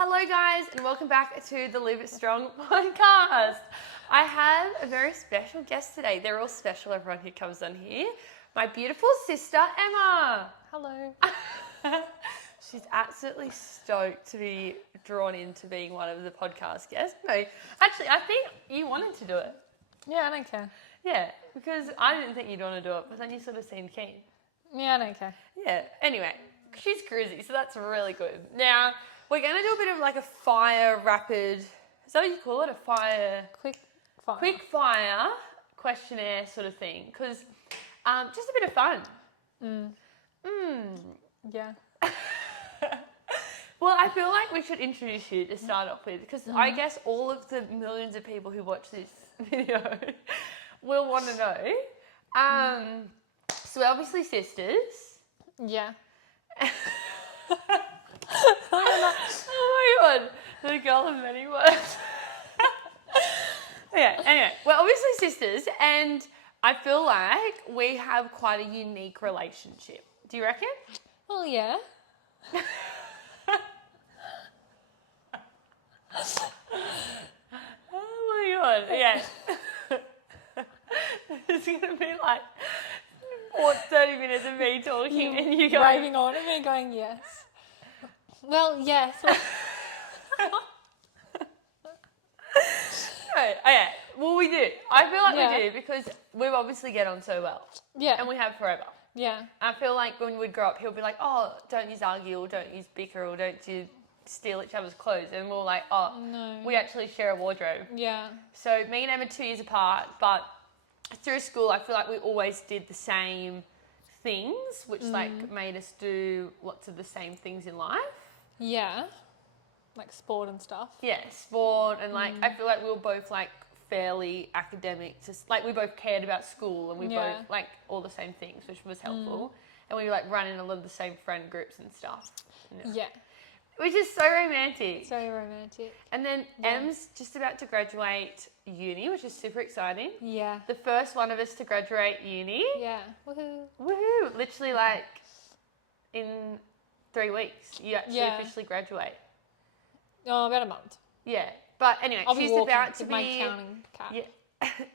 Hello guys and welcome back to the Live It Strong podcast. I have a very special guest today. They're all special, everyone who comes on here. My beautiful sister, Emma. Hello. She's absolutely stoked to be drawn into being one of the podcast guests. No, actually, I think you wanted to do it. Yeah, I don't care. Yeah, because I didn't think you'd want to do it, but then you sort of seemed keen. Yeah, I don't care. Yeah, anyway, she's cruisy, so that's really good. Now, we're going to do a bit of like a fire rapid, is that what you call it? A fire... Quick fire questionnaire sort of thing, because just a bit of fun. Yeah. Well, I feel like we should introduce you to start off with, because I guess all of the millions of people who watch this video will want to know. So we're obviously sisters. Yeah. Oh my god, the girl of many words. Yeah, anyway, we're obviously sisters, and I feel like we have quite a unique relationship. Do you reckon? Well, yeah. Oh my god, yeah. It's going to be like 30 minutes of me talking and you going... raving on at me going, yes. Well, yes. Okay, well we do. I feel like we do because we obviously get on so well. Yeah. And we have forever. Yeah. I feel like when we'd grow up, he'll be like, oh, don't use argue or don't use bicker or don't you steal each other's clothes. And we're like, oh, No. we actually share a wardrobe. Yeah. So me and Emma are 2 years apart, but through school, I feel like we always did the same things, which like made us do lots of the same things in life. Yeah. Like sport and stuff. Yeah, sport and like I feel like we were both like fairly academic. Just like we both cared about school and we both like all the same things, which was helpful. And we like run in a lot of the same friend groups and stuff. Yeah. Which is so romantic. So romantic. And then Em's just about to graduate uni, which is super exciting. Yeah. The first one of us to graduate uni. Yeah. Woohoo. Woohoo! Literally like in 3 weeks, you actually officially graduate. Oh, about a month. Yeah. But anyway, I'll she's be walking about to with be... my counting cap. Yeah.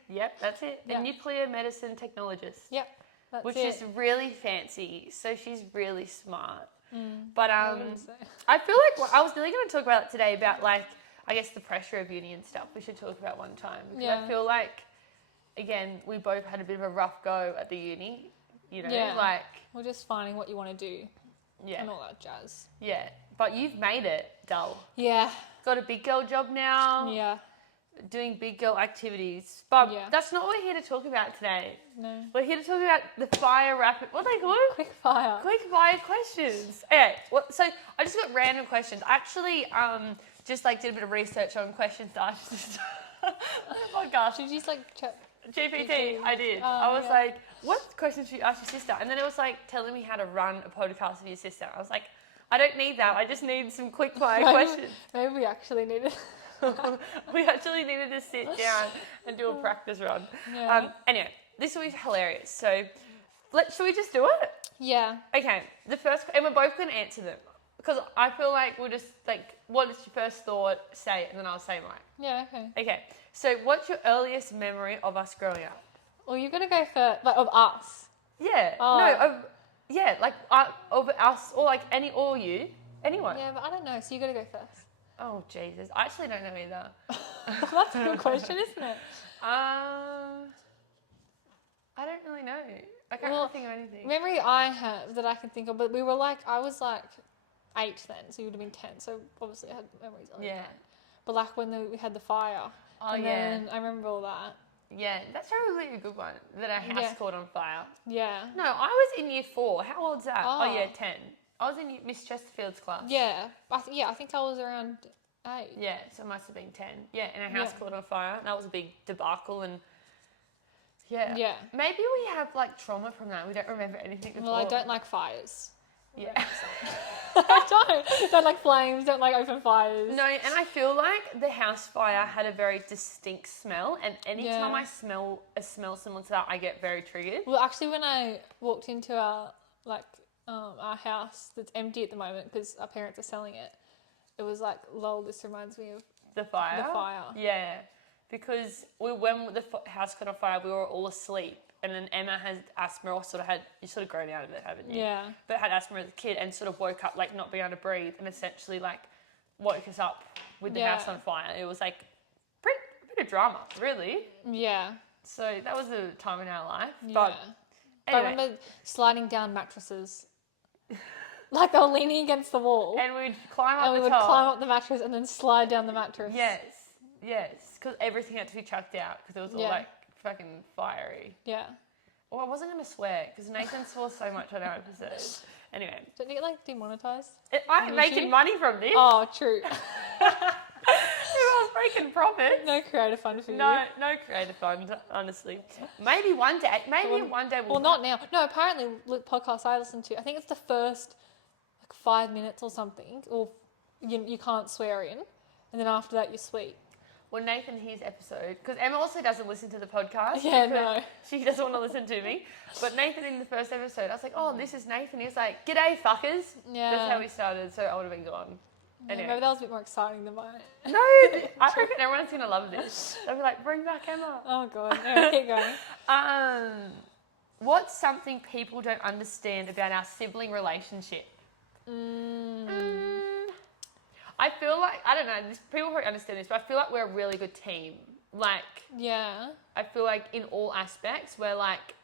Yep, that's it. Yeah. A nuclear medicine technologist. Yep. That's which it. is really fancy. So she's really smart. Mm. But I feel like I was really going to talk about it today about like, I guess the pressure of uni and stuff. We should talk about one time. Because I feel like, again, we both had a bit of a rough go at the uni. You know, like... We're just finding what you want to do. Yeah. And all that jazz. Yeah. But you've made it, dull. Yeah. Got a big girl job now. Yeah. Doing big girl activities. But that's not what we're here to talk about today. No. We're here to talk about the fire rapid... What are they called? Quick fire. Quick fire questions. Okay, so I just got random questions. I actually just like did a bit of research on questions to ask on the podcast. Did you just like GPT, I did. I was like, what questions should you ask your sister? And then it was like telling me how to run a podcast with your sister. I was like, I don't need that. I just need some quick fire questions. Maybe we actually needed... We actually needed to sit down and do a practice run. Yeah. Anyway, this will be hilarious. So, should we just do it? Yeah. Okay, the first, and we're both going to answer them. Because I feel like we'll just, like, what is your first thought, say it, and then I'll say mine. Yeah, okay. Okay, so what's your earliest memory of us growing up? Well, you're going to go first, like, of us. Yeah, of us, or like or you, anyone. Yeah, but I don't know, so you got to go first. Oh, Jesus. I actually don't know either. That's a good question, isn't it? I don't really know. I can't really think of anything. Memory I have that I can think of, but I was like 8 then, so you would have been 10, so obviously I had memories of that. But like when we had the fire. Oh, then I remember all that. Yeah, that's probably a good one, that our house caught on fire. Yeah. No, I was in year 4. How old's that? Oh, yeah, 10. I was in Miss Chesterfield's class. Yeah. I think I was around 8. Yeah, so it must have been 10. Yeah, and our house caught on fire. And that was a big debacle and... Yeah. Yeah. Maybe we have like trauma from that. We don't remember anything before. Well, I don't like fires. Yeah. I don't like flames, don't like open fires. No, and I feel like the house fire had a very distinct smell, and anytime I smell a smell similar to that, I get very triggered. Well, actually, when I walked into our house that's empty at the moment because our parents are selling it, it was like, lol, this reminds me of The fire? the fire. Yeah. Because when the house caught on fire, we were all asleep. And then Emma had asthma, or you sort of grown out of it, haven't you? Yeah. But had asthma as a kid and sort of woke up like not being able to breathe and essentially like woke us up with the house on fire. It was like a bit of drama, really. Yeah. So that was a time in our life. Yeah. But I anyway. remember sliding down mattresses. Like they were leaning against the wall. And we'd climb up And we the would top. climb up the mattress and then slide down the mattress. Yes. Because everything had to be chucked out because it was all like fucking fiery. Yeah. Well, I wasn't going to swear because Nathan swore so much on our episode. Anyway. Didn't it get like demonetized? I'm making money from this. Oh, true. I was making profit. No creative fund for you. No creative fund, honestly. Maybe one day. Well, not now. No, apparently, podcast I listened to, I think it's the first 5 minutes or something, or you can't swear in, and then after that you're sweet. Well, Nathan hears episode, because Emma also doesn't listen to the podcast. Yeah, no. She doesn't want to listen to me. But Nathan in the first episode, I was like, oh, this is Nathan. He was like, g'day, fuckers. Yeah. That's how we started, so I would have been gone. Anyway. Maybe that was a bit more exciting than mine. No, I reckon everyone's going to love this. They'll be like, bring back Emma. Oh, God. No, keep going. What's something people don't understand about our sibling relationship? I feel like, I don't know, people probably understand this, but I feel like we're a really good team. Like, yeah. I feel like in all aspects, we're like,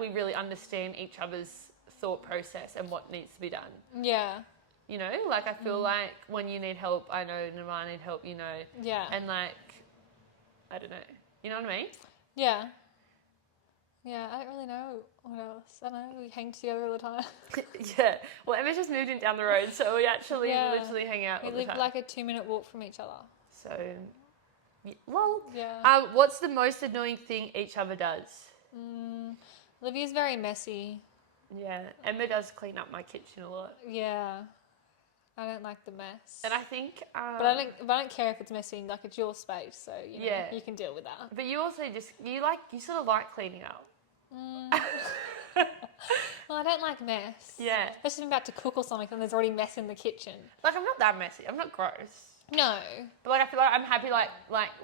we really understand each other's thought process and what needs to be done. Yeah. You know, like I feel like when you need help, I know, and when I need help, you know. Yeah. And like, I don't know. You know what I mean? Yeah. Yeah, I don't really know what else. I don't know, we hang together all the time. Yeah. Well, Emma's just moved in down the road, so we actually literally hang out all the time. We live like a 2-minute walk from each other. So, well. Yeah. What's the most annoying thing each other does? Livia's very messy. Yeah. Emma does clean up my kitchen a lot. Yeah. I don't like the mess. And I think... but I don't care if it's messy, like it's your space, so you know, you can deal with that. But you also you sort of like cleaning up. Well, I don't like mess. Yeah. Especially if I'm about to cook or something and there's already mess in the kitchen. Like, I'm not that messy. I'm not gross. No. But like, I feel like I'm happy, like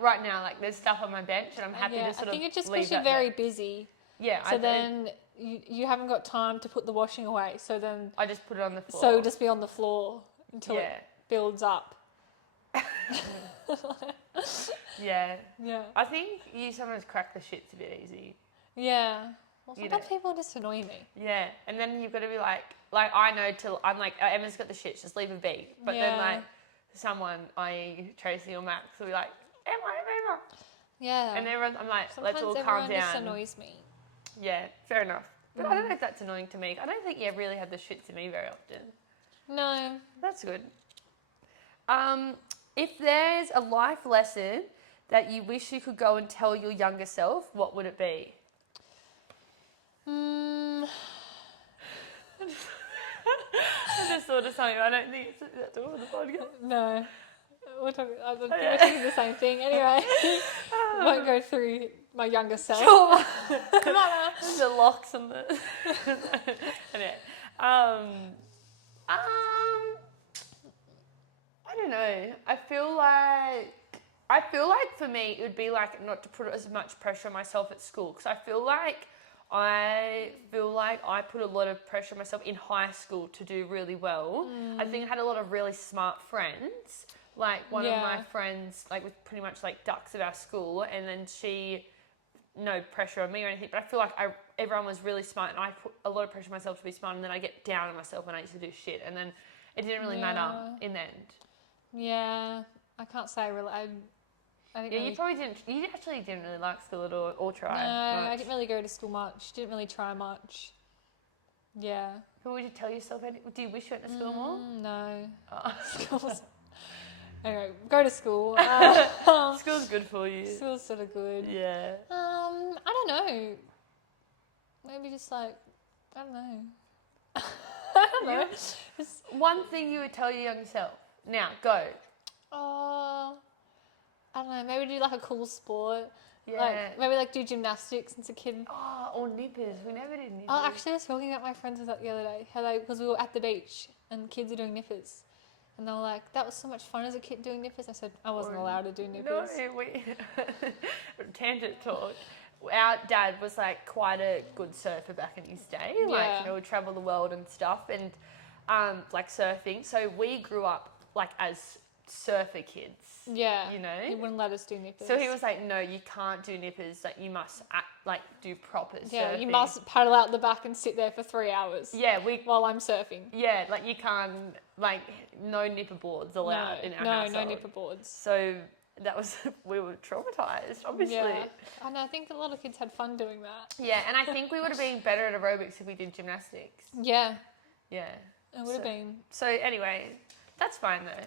right now, like there's stuff on my bench and I'm happy to sort of I think it's just leave because you're very busy. Yeah. So then you haven't got time to put the washing away. So then... I just put it on the floor. So it'll just be on the floor until it builds up. Yeah. Yeah. I think you sometimes crack the shit's a bit easy. Yeah. Well, sometimes people just annoy me. Yeah. And then you've got to be like I know I'm like, Emma's got the shit, just leave her be. But then like someone, i.e. Tracy or Max, will be like, Emma. Yeah. And I'm like, sometimes let's all calm everyone down. just annoys me. Yeah, fair enough. But I don't know if that's annoying to me. I don't think you really have the shit to me very often. No. That's good. If there's a life lesson that you wish you could go and tell your younger self, what would it be? I just thought of something. I don't think that's all for the podcast. No. We're talking the same thing. Anyway, won't go through my younger self. Sure. Come on, the locks and the... Anyway. I don't know. I feel like for me, it would be like not to put as much pressure on myself at school. Because I feel like I put a lot of pressure on myself in high school to do really well. I think I had a lot of really smart friends. Like one of my friends, like was pretty much like ducks at our school, and then she, no pressure on me or anything. But I feel like everyone was really smart, and I put a lot of pressure on myself to be smart, and then I get down on myself when I used to do shit, and then it didn't really matter in the end. Yeah, I can't say I really. I didn't really, you probably didn't. You actually didn't really like school at all, or try. No, much. I didn't really go to school much. Didn't really try much. Yeah. But would you tell yourself? Do you wish you went to school more? No. Oh. School's... Anyway, go to school. School's good for you. School's sort of good. Yeah. I don't know. Maybe just like, I don't know. I don't know. Just, one thing you would tell your younger self. Now, go. I don't know. Maybe do like a cool sport. Yeah. Like, maybe like do gymnastics since a kid. Oh, or nippers. We never did nippers. Oh, actually, I was talking about my friends with that the other day. Because we were at the beach and kids are doing nippers. And they were like, that was so much fun as a kid doing nippers. I said, I wasn't allowed to do nippers. No, we tangent talk. Our dad was like quite a good surfer back in his day. Like, Yeah. you know, would travel the world and stuff, and like surfing. So we grew up like as surfer kids. Yeah. You know? He wouldn't let us do nippers. So he was like, no, you can't do nippers. Like, you must do proper Yeah, surfing. you must paddle out the back and sit there for 3 hours. Yeah, while I'm surfing. Yeah, like you can't, like, no nipper boards allowed in our household. No nipper boards. So that was, we were traumatized, obviously. Yeah. And I think a lot of kids had fun doing that. Yeah, and I think we would have been better at aerobics if we did gymnastics. Yeah, Yeah. it would have been. So anyway, that's fine though.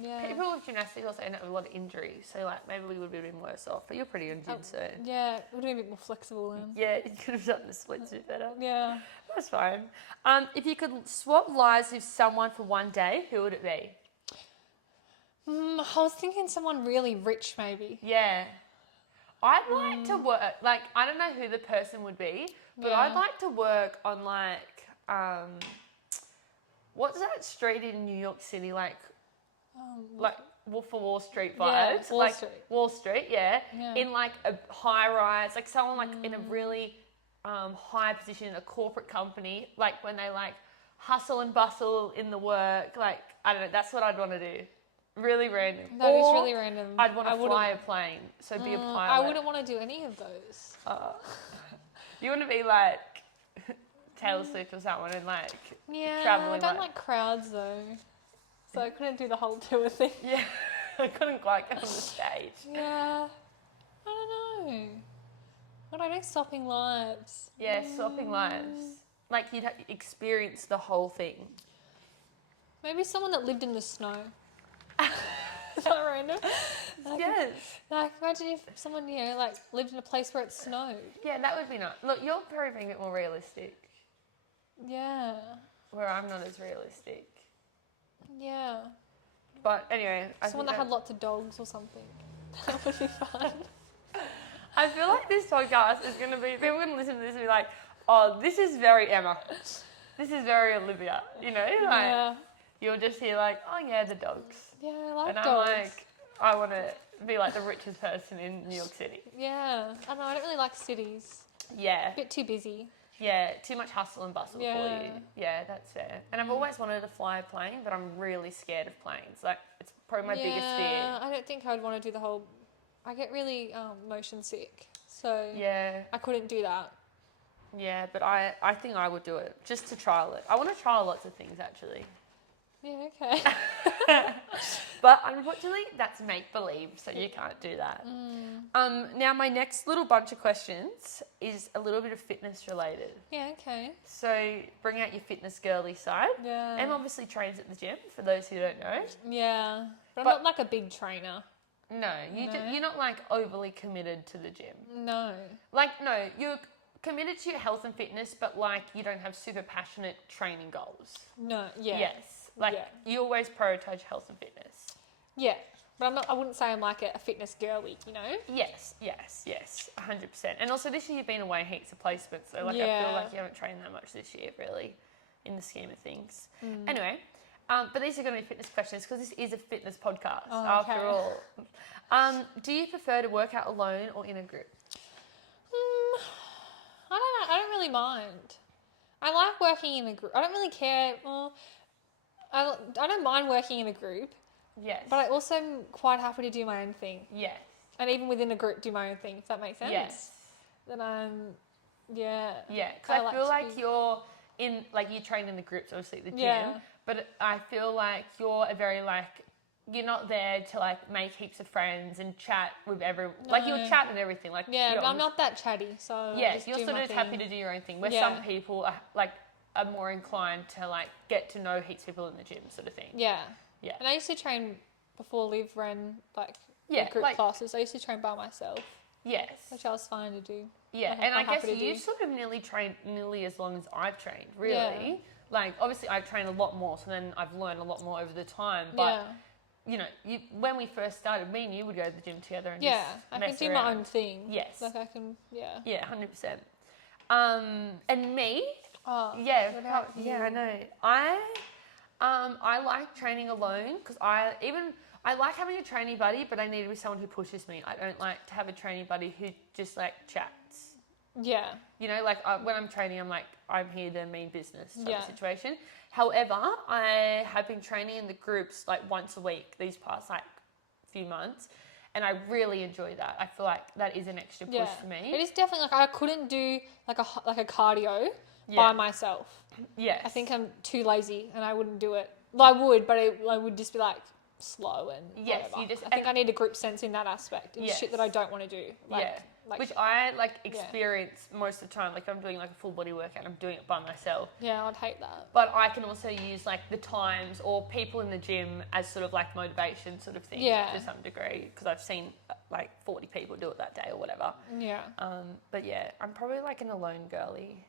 Yeah. People with gymnastics also end up with a lot of injuries, so like maybe we would have been worse off. But you're pretty good gym, so Yeah, it would have been a bit more flexible then. yeah, you could have done the splits a bit better. Yeah. That's fine. If you could swap lives with someone for one day, who would it be? I was thinking someone really rich, maybe. Yeah. I'd like to work, like, I don't know who the person would be, but Yeah. I'd like to work on, like, what's that street in New York City, like Wolf of Wall Street Yeah, vibes? Wall like, Street. Wall Street, yeah. Yeah. In, like, a high rise, like, someone, like, in a really high position in a corporate company, like, when they, like, hustle and bustle in the work, like, I don't know, that's what I'd want to do. Really random. That is Or really random. I'd want to fly a plane, so be a pilot. I wouldn't want to do any of those. You want to be like Taylor Swift or someone and like Yeah, traveling. I don't like crowds though, so I couldn't do the whole tour thing. Yeah, I couldn't quite get on the stage. Yeah, I don't know. What I know, stopping lives. Yeah, swapping lives. Like you'd experience the whole thing. Maybe someone that lived in the snow. Is that random? Yes. Like, imagine if someone, like, lived in a place where it snowed. Yeah, that would be nice. Look, you're probably being a bit more realistic, Yeah. where I'm not as realistic. Yeah. But anyway, Someone that had lots of dogs or something. That would be fun. I feel like this podcast is going to be, people are going to listen to this and be like, oh, this is very Emma. This is very Olivia. You know, like, Yeah. you'll just hear like, oh yeah, the dogs. Yeah, I like And I'm dogs. like, I want to be like the richest person in New York City. Yeah. I know, I don't really like cities. Yeah. A bit too busy. Yeah, too much hustle and bustle for Yeah. you. Yeah, that's fair. And I've always wanted to fly a plane, but I'm really scared of planes. Like, it's probably my biggest fear. I don't think I'd want to do the whole... I get really motion sick, so Yeah, I couldn't do that. yeah, but I think I would do it just to trial it. I want to try lots of things actually. Yeah, okay. But unfortunately, that's make-believe, so you can't do that. Now, my next little bunch of questions is a little bit of fitness related. Yeah, okay. So bring out your fitness girly side. Yeah. Em obviously trains at the gym, for those who don't know. Yeah. But I'm But- not like a big trainer. No, you're not like overly committed to the gym. No. Like, no, you're committed to your health and fitness, but like you don't have super passionate training goals. No, yeah. Yes. Like Yeah. you always prioritize health and fitness. Yeah. But I wouldn't say I'm like a fitness girly, you know? Yes, 100%. And also this year you've been away heaps of placements, so like I Yeah. feel like you haven't trained that much this year, really, in the scheme of things. Anyway, but these are going to be fitness questions because this is a fitness podcast after okay. all. Do you prefer to work out alone or in a group? I don't know. I don't really mind. I like working in a group. I don't really care. Well, I don't mind working in a group, Yes. but I also am quite happy to do my own thing. Yes. And even within a group, do my own thing, if that makes sense. Yes. Then yeah. Yeah, because I I, like feel to like be- you're in, like you train in the groups, obviously at the gym, Yeah. but I feel like you're a very like, you're not there to like make heaps of friends and chat with everyone. Like you'll No. chat and everything. Like Yeah, you're but I'm not that chatty, so I'll Yeah, just you're do sort my of just happy thing. to do your own thing. Where Yeah. some people are more inclined to like get to know heaps of people in the gym, sort of thing. Yeah. Yeah. And I used to train before Liv ran like Yeah, group like- classes. I used to train by myself, Yes. which I was fine to do. Yeah, I'm and I happy guess to you do. sort of nearly trained nearly as long as I've trained, really. Yeah. Like, obviously I've trained a lot more, so then I've learned a lot more over the time. But, Yeah. you know, when we first started, me and you would go to the gym together and Yeah, just I mess can do around. my own thing. Yes. Like I can, yeah. Yeah, 100%. And me, Oh, yeah, what about yeah, you? I know. I like training alone because I like having a training buddy, but I need to be someone who pushes me. I don't like to have a training buddy who just like chats. Yeah. You know, like when I'm training, I'm like, I'm here to mean business type of Yeah. situation. However, I have been training in the groups like once a week these past like few months, and I really enjoy that. I feel like that is an extra push for me. It is definitely like I couldn't do like a cardio Yeah. by myself. Yes. I think I'm too lazy and I wouldn't do it. Well, I would, but I would just be like slow and Yes, whatever. you just- I think I need a group sense in that aspect. It's shit that I don't want to do. Like, yeah. Like, Which I like experience most of the time. Like I'm doing like a full body workout, I'm doing it by myself. yeah, I'd hate that. But I can also use like the times or people in the gym as sort of like motivation sort of thing to some degree, because I've seen like 40 people do it that day or whatever. Yeah. But yeah, I'm probably like an alone girly.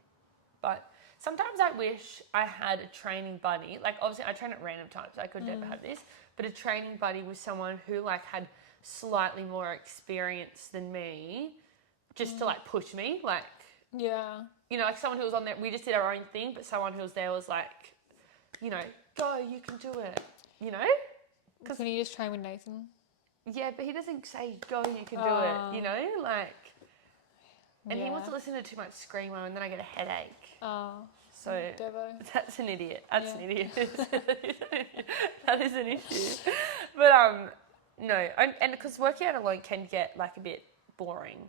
But sometimes I wish I had a training buddy. Like obviously I train at random times, so I could never have this. But a training buddy was someone who like had slightly more experience than me, just to like push me, like, Yeah. you know, like someone who was on there, we just did our own thing, but someone who was there was like, you know, go, you can do it, you know? Can you just train with Nathan? Yeah, but he doesn't say, go, you can do it, you know? Like, and he wants to listen to too much screamo and then I get a headache. Oh. So Devo. that's an idiot. That's an idiot. That is an issue. But no, and because working out alone can get like a bit boring.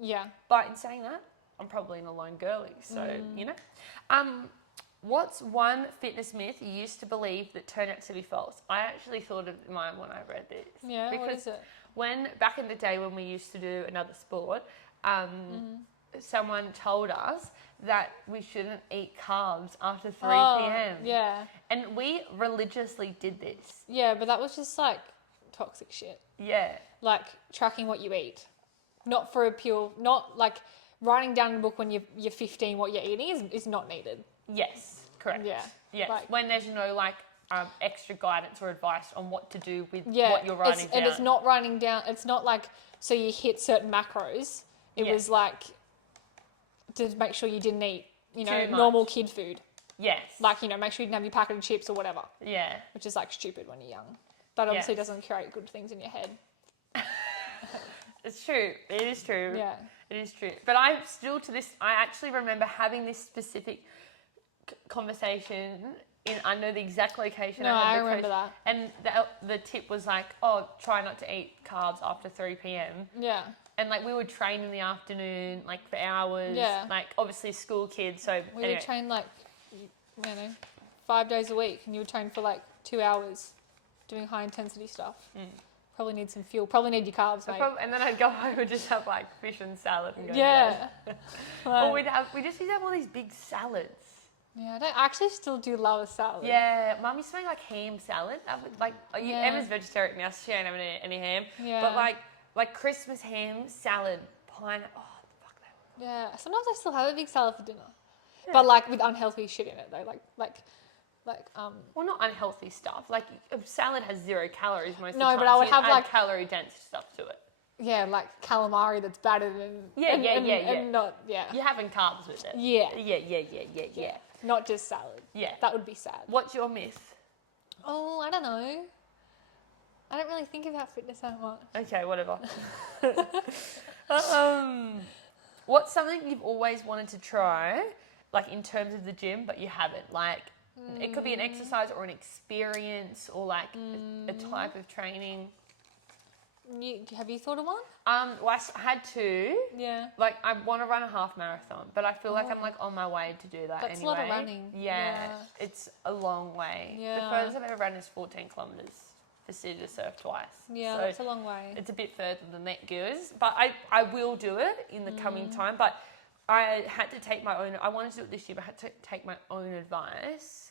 Yeah. But in saying that, I'm probably an alone girly. So you know, what's one fitness myth you used to believe that turned out to be false? I actually thought of mine when I read this. Yeah. Because what is it? when back in the day when we used to do another sport, someone told us that we shouldn't eat carbs after 3 p.m. Yeah. And we religiously did this. Yeah, but that was just like toxic shit. Yeah. Like tracking what you eat. Not for a pure, not like writing down in a book when you're 15 what you're eating is not needed. Yes, correct. Yeah. Yes. Like, when there's no like extra guidance or advice on what to do with what you're writing down. And it's not writing down, it's not like so you hit certain macros. It was like to make sure you didn't eat, you know, normal kid food. Yes. Like, you know, make sure you didn't have your packet of chips or whatever. Yeah. Which is like stupid when you're young. That obviously doesn't create good things in your head. It's true. It is true. Yeah. It is true. But I still to this, I actually remember having this specific conversation I know the exact location. No, I remember that. And the tip was like, oh, try not to eat carbs after 3 p.m. Yeah. And like we would train in the afternoon, like for hours. Yeah. Like obviously school kids. So We would train like, I don't know, 5 days a week, and you would train for like 2 hours doing high intensity stuff. Probably need some fuel. Probably need your carbs, mate. And then I'd go home and just have like fish and salad and go Yeah. Or we just used to have all these big salads. Yeah, I actually still do love a salad. Yeah, Mum used to make like ham salad. Emma's vegetarian now, so she ain't having any ham. Yeah. But like Christmas ham salad, pineapple. Oh, fuck that. Yeah. Sometimes I still have a big salad for dinner, but like with unhealthy shit in it though. Well, not unhealthy stuff. Like a salad has 0 calories most of the No, time. but I would so you have add like calorie dense stuff to it. Yeah, like calamari that's battered and and not You're having carbs with it. Yeah. Not just salad. Yeah. That would be sad. What's your myth? Oh, I don't know. I don't really think about fitness that much. Okay, whatever. What's something you've always wanted to try, like in terms of the gym, but you haven't? Like, it could be an exercise or an experience or like a type of training. Have you thought of one? Well, I had to. Yeah. Like, I want to run a half marathon, but I feel like I'm like on my way to do that That's anyway. a lot of running. Yeah, it's a long way. Yeah. The furthest I've ever run is 14 kilometres for City to Surf twice. Yeah, so that's a long way. it's a bit further than that goes, but I will do it in the coming time. But I had to take my own. I wanted to do it this year, but I had to take my own advice.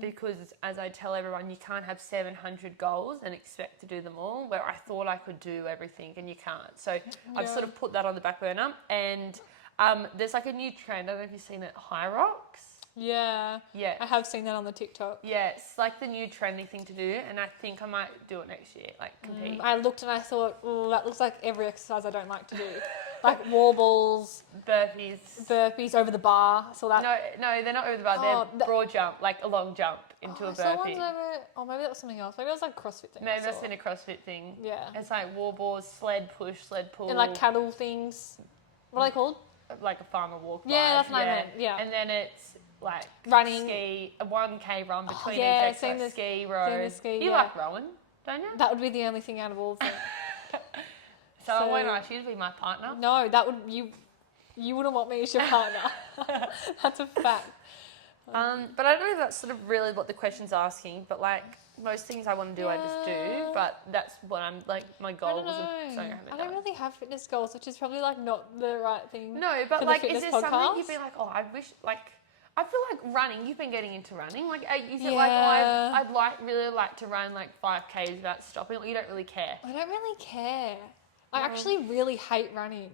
Because as I tell everyone, you can't have 700 goals and expect to do them all, where I thought I could do everything and you can't. So I've sort of put that on the back burner. And there's like a new trend, I don't know if you've seen it, high rocks. Yeah. Yeah. I have seen that on the TikTok. Yeah, it's like the new trendy thing to do, and I think I might do it next year, like compete. I looked and I thought, oh, that looks like every exercise I don't like to do. Like wall balls, Burpees over the bar. So that. No, they're not over the bar. They're broad jump, like a long jump. into a I saw burpee. ones over, or maybe that was something else. Maybe it was like a CrossFit thing. Maybe that's been a CrossFit thing. Yeah. It's like wall balls, sled push, sled pull. And like cattle things. What are they called? Like a farmer walk. Yeah, vibe. that's what I meant. Yeah. And then it's like Running. ski, a 1K run between yeah, each exercise, ski, seen row. the ski, You yeah. like rowing, don't you? That would be the only thing out of all of them. So I won't ask you to be my partner. No, that would you wouldn't want me as your partner. That's a fact. But I don't know if that's sort of really what the question's asking, but like most things I want to do, I just do. But that's what I'm like, my goal was something I don't really have fitness goals, which is probably like not the right thing. No, but for like, the is fitness there something podcast. you'd be like, oh, I wish, like, I feel like running, you've been getting into running. Like, is it like, oh, I'd really like to run like 5Ks without stopping, or you don't really care? I don't really care. I actually really hate running.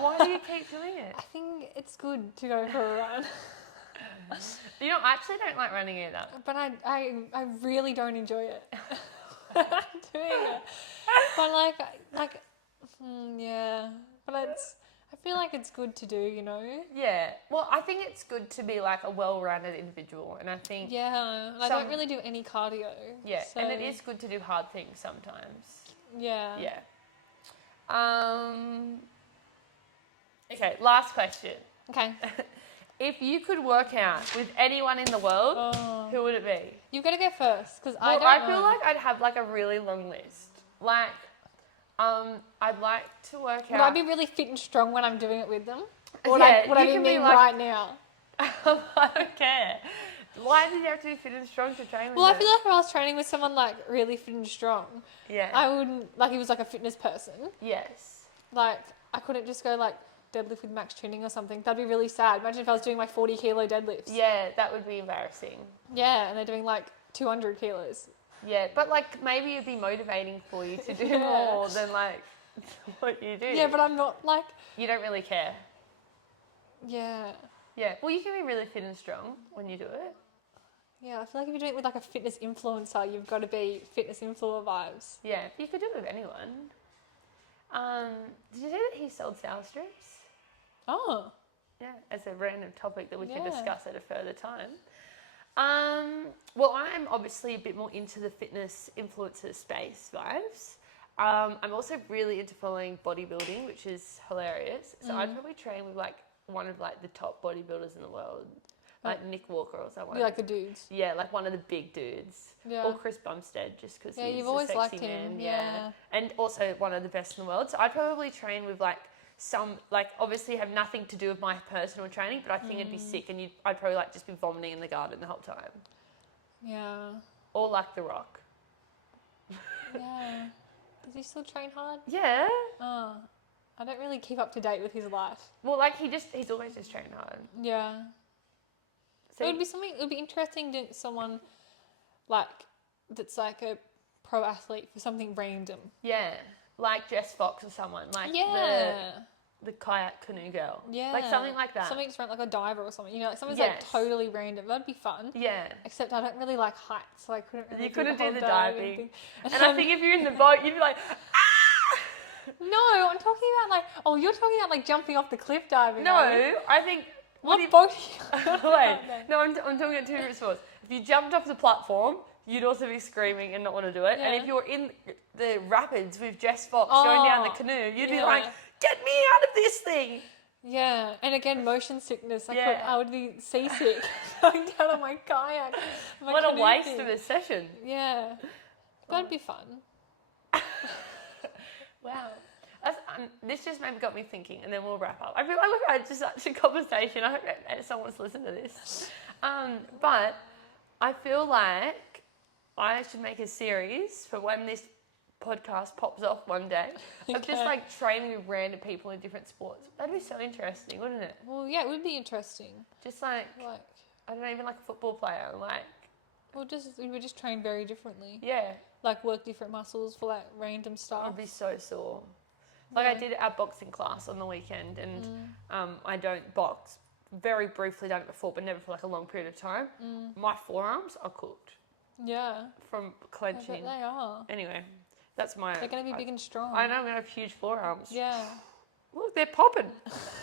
Why do you keep doing it? I think it's good to go for a run. You know, I actually don't like running either. But I really don't enjoy it. I'm doing it. But yeah. But I feel like it's good to do, you know? Yeah. Well, I think it's good to be like a well-rounded individual, and I think... Yeah. I don't really do any cardio. Yeah, so. and it is good to do hard things sometimes. Yeah. Yeah. Okay, last question. Okay. If you could work out with anyone in the world, who would it be? You've got to go first, because I feel like I'd have like a really long list. Like, I'd like to work out... Would I be really fit and strong when I'm doing it with them? Or Yeah, would I you be can be mean like- right now? I don't care. Why did you have to be fit and strong to train with Well, I them? feel like if I was training with someone like really fit and strong, Yeah. I wouldn't, like he was like a fitness person, Yes. like I couldn't just go like deadlift with max tuning or something. That'd be really sad. Imagine if I was doing my 40 kilo deadlifts. Yeah, that would be embarrassing. Yeah, and they're doing like 200 kilos. Yeah, but like maybe it'd be motivating for you to do Yeah. more than like what you do. Yeah, but I'm not like, You don't really care. yeah. Yeah. Well, you can be really fit and strong when you do it. Yeah, I feel like if you're doing it with like a fitness influencer, you've got to be fitness influencer vibes. Yeah, you could do it with anyone. Did you say that he sold sour strips? Oh. Yeah, as a random topic that we can Yeah. discuss at a further time. Well, I'm obviously a bit more into the fitness influencer space vibes. I'm also really into following bodybuilding, which is hilarious. So I'd probably train with like one of like the top bodybuilders in the world, like Nick Walker or someone. You like the dudes. Yeah, like one of the big dudes. Yeah. Or Chris Bumstead, just because Yeah, he's you've a always sexy liked man. him. Yeah. Yeah. And also one of the best in the world. So I'd probably train with like some, like obviously have nothing to do with my personal training, but I think it'd be sick, and I'd probably like just be vomiting in the garden the whole time. Yeah. Or like The Rock. Yeah. Does he still train hard? Yeah. Oh. I don't really keep up to date with his life. Well, like he's always just trained hard. Yeah. So It would be interesting to someone like that's like a pro athlete for something random. yeah, like Jess Fox or someone, like Yeah. the kayak canoe girl. Yeah. Like something like that. Something just like a diver or something. You know, like something's Yes. like totally random. That'd be fun. Yeah. Except I don't really like heights, so I couldn't really You couldn't do whole the diving diving. thing. And I think if you're in the boat, you'd be like, No, I'm talking about like, oh, you're talking about like jumping off the cliff diving. no, aren't you? I think... What if- boat are you Wait, about? no, I'm talking about two different sports. If you jumped off the platform, you'd also be screaming and not want to do it. And Yeah. if you're in the rapids with Jess Fox going down the Oh, canoe, you'd be yeah. like, get me out of this thing. Yeah, and again, motion sickness. Yeah. I would be seasick going down on my kayak. my What a canoe waste thing. of a session. Yeah, that'd be fun. Wow. This just maybe got me thinking, and then we'll wrap up. I feel like we've had just such a conversation. I hope that someone's listened to this. But I feel like I should make a series for when this podcast pops off one day of just Okay. like training with random people in different sports. That'd be so interesting, wouldn't it? Well, yeah, it would be interesting. Just like, Like, I don't know, even like a football player. Like, we would just train very differently. yeah, Like work different muscles for like random stuff. I'd be so sore. Like I Yeah. did our boxing class on the weekend, and I don't box. Very briefly done it before, but never for like a long period of time. My forearms are cooked Yeah, from I bet clenching. they are. Anyway, that's my... They're going to be big and strong. I know, I'm going to have huge forearms. Yeah. Look, they're popping.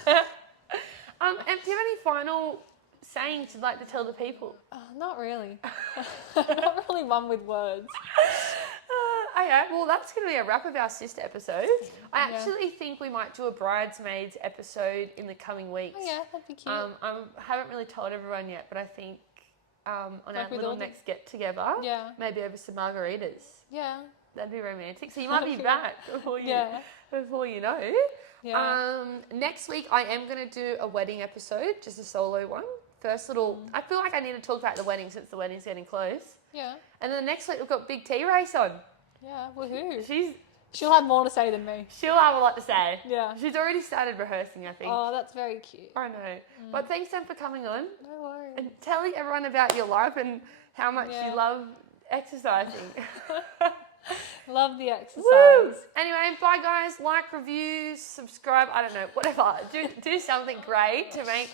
And do you have any final sayings you'd like to tell the people? Not really. Not really one with words. Okay, well, that's going to be a wrap of our sister episode. I actually think we might do a bridesmaids episode in the coming weeks. Oh, yeah, that'd be cute. I haven't really told everyone yet, but I think on Like our little next get-together, maybe over some margaritas. Yeah. That'd be romantic. So you might be back before you know. Yeah. Next week, I am going to do a wedding episode, just a solo one. First little... I feel like I need to talk about the wedding since the wedding's getting close. Yeah. And then the next week, we've got Big T Race on. Yeah, woohoo. She's She'll have more to say than me. She'll have a lot to say. Yeah. She's already started rehearsing, I think. Oh, that's very cute. I know. But thanks, Sam, for coming on. No worries. And telling everyone about your life and how much you love exercising. Love the exercise. Woo! Anyway, bye guys. Like, review, subscribe, I don't know, whatever. Do something great to make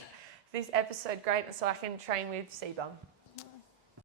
this episode great so I can train with C-Bum.